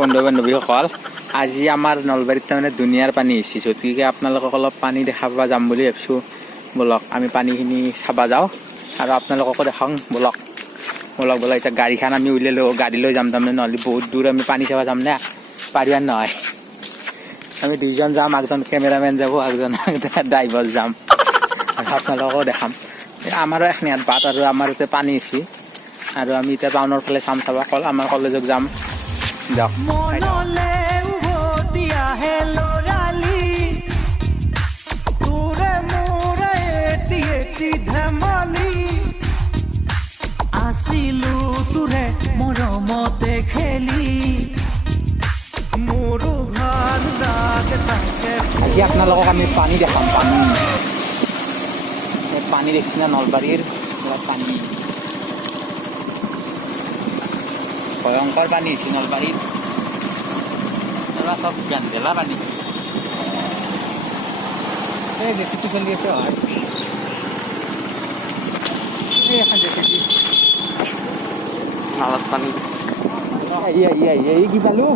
বন্ধু বান্ধৱীসকল, আজি আমাৰ নলবাৰীত তাৰমানে দুনিয়াৰ পানী আহিছে, গতিকে আপোনালোকক অলপ পানী দেখাব যাম বুলি ভাবিছোঁ। বলক আমি পানীখিনি চাব যাওঁ আৰু আপোনালোককো দেখাওঁ। বলক বলক বলক এতিয়া গাড়ীখন আমি উলিয়ালোঁ, গাড়ী লৈ যাম তাৰমানে, নহ'লে বহুত দূৰ আমি পানী চাব যাম নে, পাৰিবাৰ নহয়। আমি দুইজন যাম, একজন কেমেৰামেন যাব, একজন ড্ৰাইভাৰ যাম আৰু আপোনালোককো দেখাম। আমাৰো এখনি হাত বাট আৰু আমাৰ ইয়াতে পানী আহিছে আৰু আমি এতিয়া টাউনৰ ফালে চাম চাব, আমাৰ কলেজত যাম। যাওক মৰমতে খেলি মোৰো ভাল লাগে থাকে। আজি আপোনালোকক আমি পানী দেখাম। পানী দেখছি না নলবাৰীৰ পানী, ভয়ংকৰ পানী হৈছে নলবাৰীত। চব গেলা পানী, এই জেচিপি চলি আছে হয়, এই এখন জেচিপি নালত পানী কি পালো,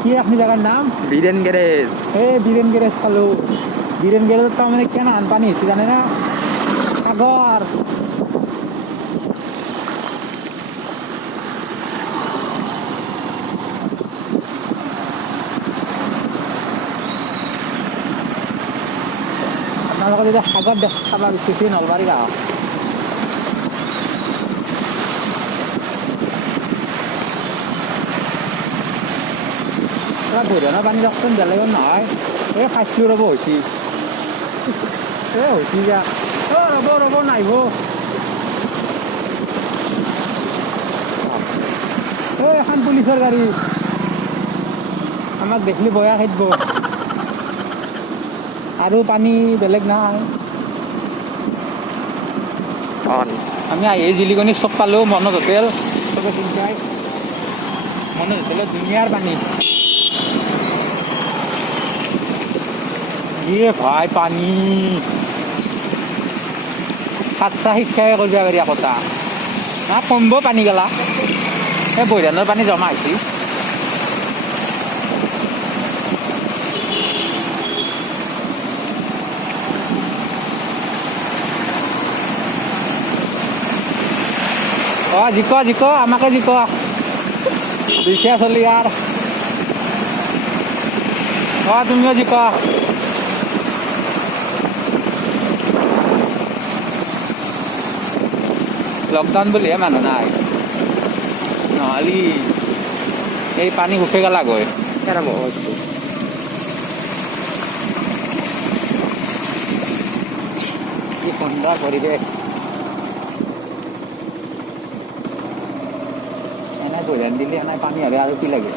কি আপনি জায়গার নাম? বীরেন গ্যারেজ। এই বীরেন গ্যারেজ পালো। বীরেন গ্যারেজত তাৰমানে কেন আন পানী হৈছে জানে না, সাগৰ। আপোনালোকে যদি সাগৰ চাব বিচাৰিছে নলবাৰী গাঁও, ভৈৰৱৰ পানী যাওকচোন, বেলেগত নহয়। এই খাইছিলোঁ ৰ'ব, হৈছে যা। ৰ'ব নাহিব, এখন পুলিচৰ গাড়ী আমাক দেখিলে বয়া খাদ্য। আৰু পানী বেলেগ নাই। আমি আহি জিলিকনি চব পালোঁ, মনোজ হোটেল চবে চিন্তাই, মনোজ হোটেলত ধুনীয়াৰ পানী। ভাই পানী সাতটা শিক্ষাই কৰিব পাৰি একতা না, কমব পানী গেলা। এই বৈধানৰ পানী জমা হৈছে। জিক আমাকে জিক, দুইটা চলি আর তুমিও জিক। লকডাউন বুলিহে মানুহ নাই, নহ'লে এই পানী শুকাই গেলা গৈ কেৰা বস্তু। কি সুন্দৰ পৰিৱেশ, এনে বৈধান দিলে এনে পানী হ'লে আৰু কি লাগে।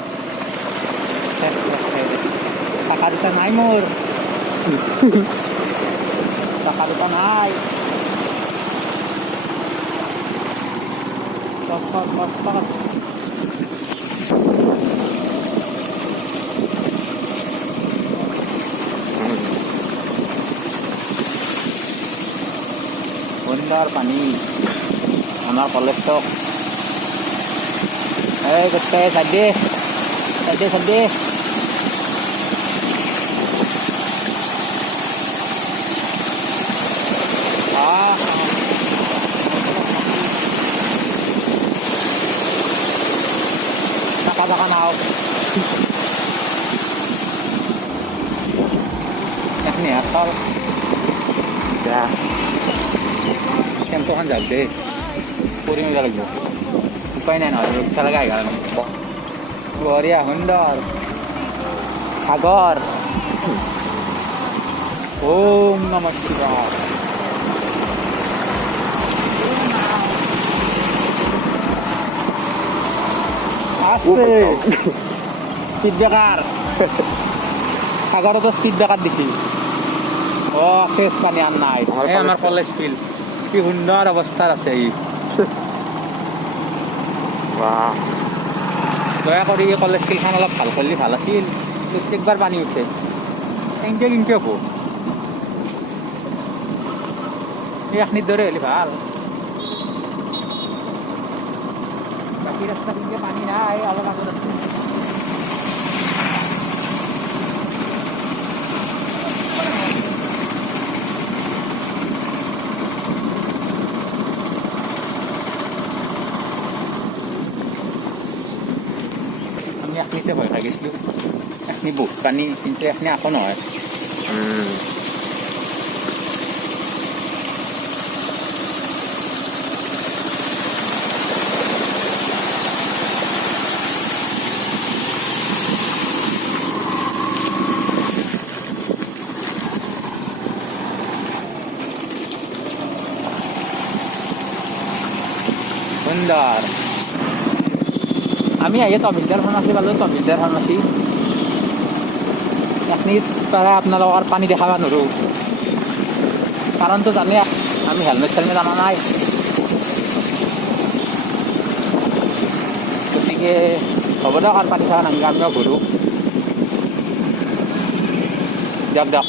টাকা দুটা নাই মোৰ, টাকা দুটা নাই। সুন্দৰ পানী আমাৰ কলেজটো। এই গোটেই চাইডে টাকা নাও এখনি হাতল কেম্পখন যাওক দেই, পৰি মজা লাগিব। উপায় নাই নহয়, ৰক্ষা লগা আহিল। বঢ়িয়া সুন্দৰ সাগৰ। ওম নমঃ শিৱায়। স্পীড ব্ৰেকাৰ, সাগৰতো স্পীড ব্ৰেকাৰ দিছিল। শেষ পানী আন নাই। এই আমাৰ কলেজ ফিল্ড কি সুন্দৰ অৱস্থাত আছে। দয়া কৰি কলেজ ফিল্ডখন অলপ ভাল কৰিলে ভাল আছিল। প্ৰত্যেকবাৰ পানী উঠে, কেনেকৈ হ'ব। এইখিনিৰ দৰে হ'লে ভাল। বাকী ৰাস্তা পানী নাই, অলপ আগত আছে। আমি এখনিতে ভয় খাই গেছিলো এখনি বহুত পানী কিন্তু এখনি আকৌ নহয় সুন্দর আমি আগে তহবিলদার ফার্মাসি পালো তহবিলদার ফার্মাসি এখনি পারা আপনার পানি দেখাবা নৰো কাৰণটো জানে আমি হেলমেট চেলমেট আনা নাই গতিকে হ'ব দিয়ক আৰু পানী চাবা নালাগে আমিও ঘূৰো দিয়ক